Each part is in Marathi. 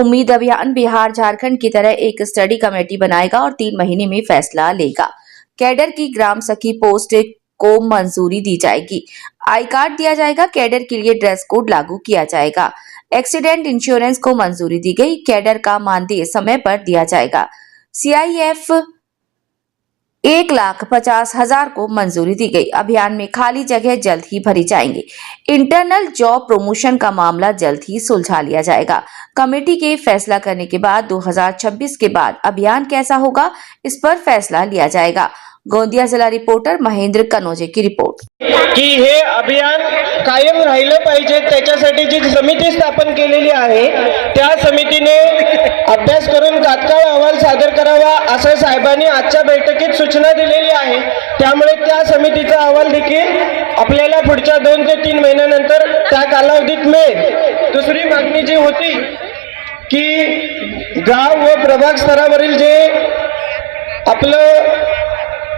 उम्मीद अभियान बिहार झारखंड की तरह एक स्टडी कमेटी बनाएगा और 3 महीने में फैसला लेगा। कैडर की ग्राम सखी पोस्ट को मंजूरी दी जाएगी। आई कार्ड दिया जाएगा। कैडर के लिए ड्रेस कोड लागू किया जाएगा। एक्सीडेंट इंश्योरेंस को मंजूरी दी गई। कैडर का मानदेय समय पर दिया जाएगा। CIF 1,50,000 को मंजूरी दी गई। अभियान में खाली जगह जल्द ही भरी जाएंगी। इंटरनल जॉब प्रमोशन का मामला जल्द ही सुलझा लिया जाएगा। कमेटी के फैसला करने के बाद 2026 के बाद अभियान कैसा होगा, इस पर फैसला लिया जाएगा। गोंदिया जिला रिपोर्टर महेंद्र कनोजे की रिपोर्ट। की हे अभियान कायम राहिलं पाहिजे त्याच्यासाठी जी समिती स्थापन केलेली आहे त्या समितीने अभ्यास करून तात्काळ अहवाल सादर करावा असं साहेबांनी आजच्या बैठकीत सूचना दिलेली आहे। त्यामुळे त्या समितीचा अहवाल देखील आपल्याला पुढच्या 2 ते 3 महिन्यानंतर त्या कालावधीत मिळेल। दुसरी मागणी जी होती की गाव व प्रभाग स्तरावरील जे आपलं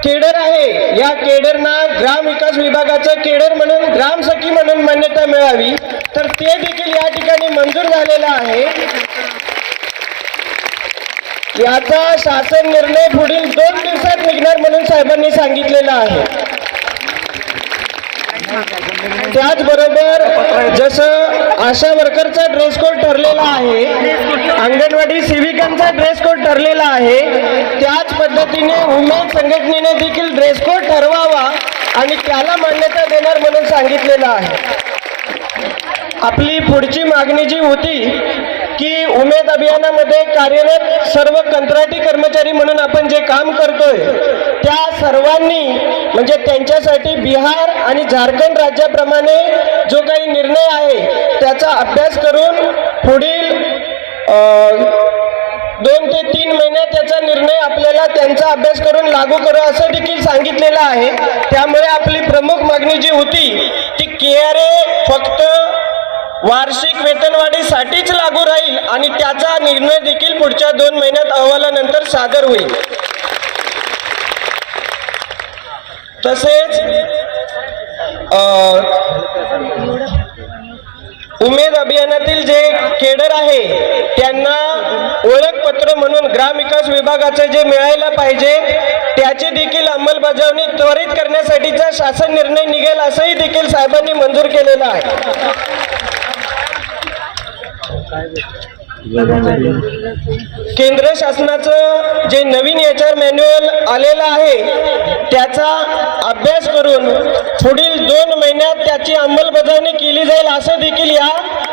केडर आहे या केडरना ग्राम विकास विभागाचं केडर म्हणून ग्राम सखी म्हणून मान्यता मिळावी, तर ते देखील या ठिकाणी मंजूर झालेला आहे। याचा शासन निर्णय पुढील 2 दिवसात निघणार म्हणून साहेबांनी सांगितलेला आहे। त्याचबरोबर जसं आशा वर्करचा ड्रेस कोड ठरलेला आहे, अंगणवाडी सेविकांचा ड्रेस कोड ठरलेला आहे, त्याच पद्धतीने उमेद संघटनेने देखील ड्रेस कोड ठरवावा आणि त्याला मान्यता देणार म्हणून सांगितलेलं आहे। आपली पुढची मागणी जी होती की उमेद अभियानामध्ये कार्यरत सर्व कंत्राटी कर्मचारी म्हणून आपण जे काम करतोय त्या सर्वांनी म्हणजे त्यांच्यासाठी बिहार आणि झारखंड राज्याप्रमाणे जो काही निर्णय आहे त्याचा अभ्यास करून पुढील 2 ते 3 महिन्यात त्याचा निर्णय आपल्याला त्यांचा अभ्यास करून लागू करू असं देखील सांगितलेलं आहे। त्यामुळे आपली प्रमुख मागणी जी होती ती KRA फक्त वार्षिक वेतनवाढीसाठीच लागू राहील आणि त्याचा निर्णय देखील पुढच्या 2 महिन्यात अहवालानंतर सादर होईल। तसेच उमेद अभियानातील जे केडर आहे त्यांना ओळखपत्र म्हणून ग्राम विकास विभागाचे जे मिळायला पाहिजे त्याची देखील अंमलबजावणी त्वरित करण्यासाठीचा शासन निर्णय निघेल असंही देखील साहेबांनी मंजूर केलेला आहे। केंद्र शासनाचं जे नवीन HR मॅन्युअल आलेलं आहे त्याचा अभ्यास करून पुढील 2 महिन्यात त्याची अंमलबजावणी केली जाईल असं देखील या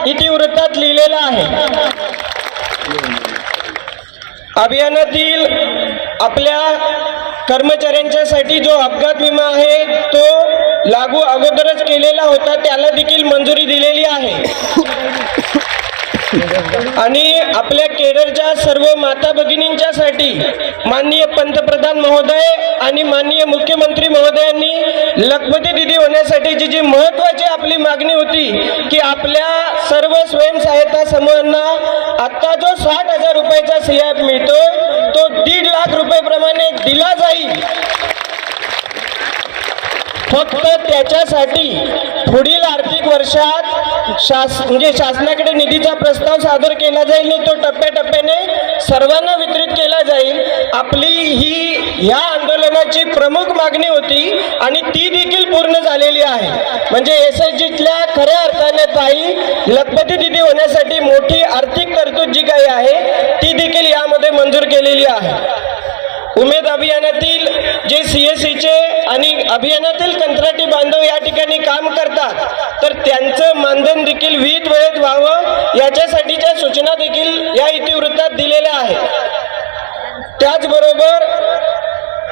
इतिवृत्तात लिहिलेलं आहे। अभियानातील आपल्या कर्मचाऱ्यांच्यासाठी जो अपघात विमा आहे तो लागू अगोदरच केलेला होता, त्याला देखील मंजुरी दिलेली आहे आणि आपल्या केडरच्या सर्व माता भगिनींच्यासाठी माननीय पंतप्रधान महोदय आणि माननीय मुख्यमंत्री महोदयांनी लखपती दिदी होण्यासाठी जी महत्त्वाची आपली मागणी होती की आपल्या सर्व स्वयंसहायता समूहांना आता जो 60,000 रुपयाचा CIF मिळतो तो 1.5 लाख रुपये प्रमाणे दिला जाईल। फक्त त्याच्यासाठी पुढील आर्थिक वर्षात शासनाकडे निधीचा प्रस्ताव सादर केला जाईल आणि तो टप्प्याटप्प्याने सर्वांना वितरित केला जाईल। आपली ही या आंदोलनाची प्रमुख मागणी होती आणि ती देखील पूर्ण झालेली आहे। म्हणजे SHGतल्या खऱ्या अर्थाने ताई लखपती दिदी होण्यासाठी मोठी आर्थिक तरतूद जी काही आहे ती देखील यामध्ये मंजूर केलेली आहे। उमेद अभियानातील जे CSCचे आणि अभियानातील कंत्राटी बांधव या ठिकाणी काम करतात तर त्यांचं मानधन देखील विहित वेळेत व्हावं याच्यासाठीच्या सूचना देखील या इतिवृत्तात दिलेल्या आहेत। त्याचबरोबर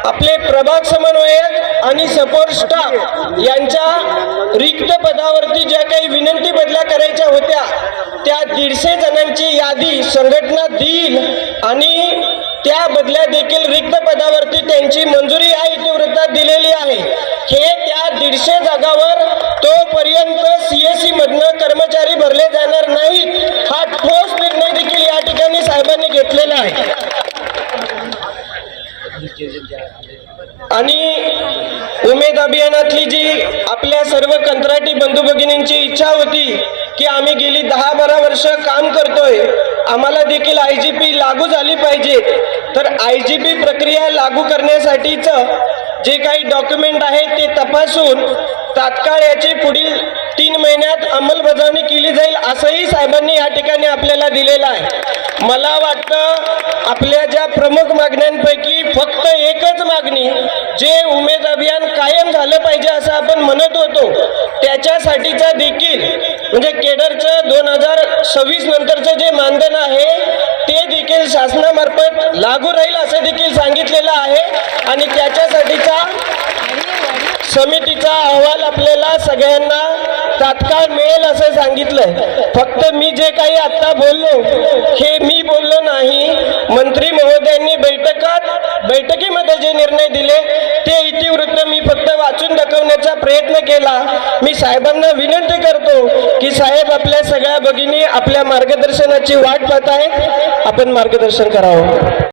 आपले प्रभाग समन्वयक आणि सपोर्ट स्टाफ यांच्या रिक्त पदावरती ज्या काही विनंती बदल्या करायच्या होत्या त्या 150 जणांची यादी संघटना देईल आणि त्या बदल्या देखील रिक्त पदावरती त्यांची मंजुरी या इतिवृत्तात दिलेली आहे। हे त्या 150 जागावर तोपर्यंत CSC मधनं कर्मचारी भरले जाणार नाहीत हा ठोस निर्णय देखील या ठिकाणी साहेबांनी घेतलेला आहे। आणि उमेद अभियानातली जी आपल्या सर्व कंत्राटी बंधू भगिनींची इच्छा होती की आम्ही गेली 10-12 वर्ष काम करतोय आम्हाला देखील IGP लागू झाली पाहिजे. तर IGP प्रक्रिया लागू करण्यासाठीचं जे काही डॉक्युमेंट आहे ते तपासून तात्काळ याची पुढील 3 महिन्यात अंमलबजावणी केली जाईल असंही साहेबांनी या ठिकाणी आपल्याला दिलेलं आहे. मला वाटतं आपल्या ज्या प्रमुख मागण्यांपैकी फक्त एकच मागणी, जे उमेद अभियान कायम झालं पाहिजे असं आपण म्हणत होतो, त्याच्यासाठीचा देखील म्हणजे केडरचं 2026 नंतरचं जे मानधन आहे ते देखील शासनामार्फत लागू राहील असं देखील सांगितलेलं आहे. आणि त्याच्यासाठीचा समितीचा अहवाल आपल्याला सगळ्यांना तात्काळ मिळेल असं सांगितलंय. फक्त मी जे काही आता बोललो हे मी बोललो नाही, मंत्री महोदयांनी बैठकीमध्ये जे निर्णय दिले ते इतिवृत्त मी फक्त वाचून दाखवण्याचा प्रयत्न केला. मी साहेबांना विनंती करतो की साहेब, आपल्या सगळ्या भगिनी आपल्या मार्गदर्शनाची वाट पाहत आहेत, आपण मार्गदर्शन करावं.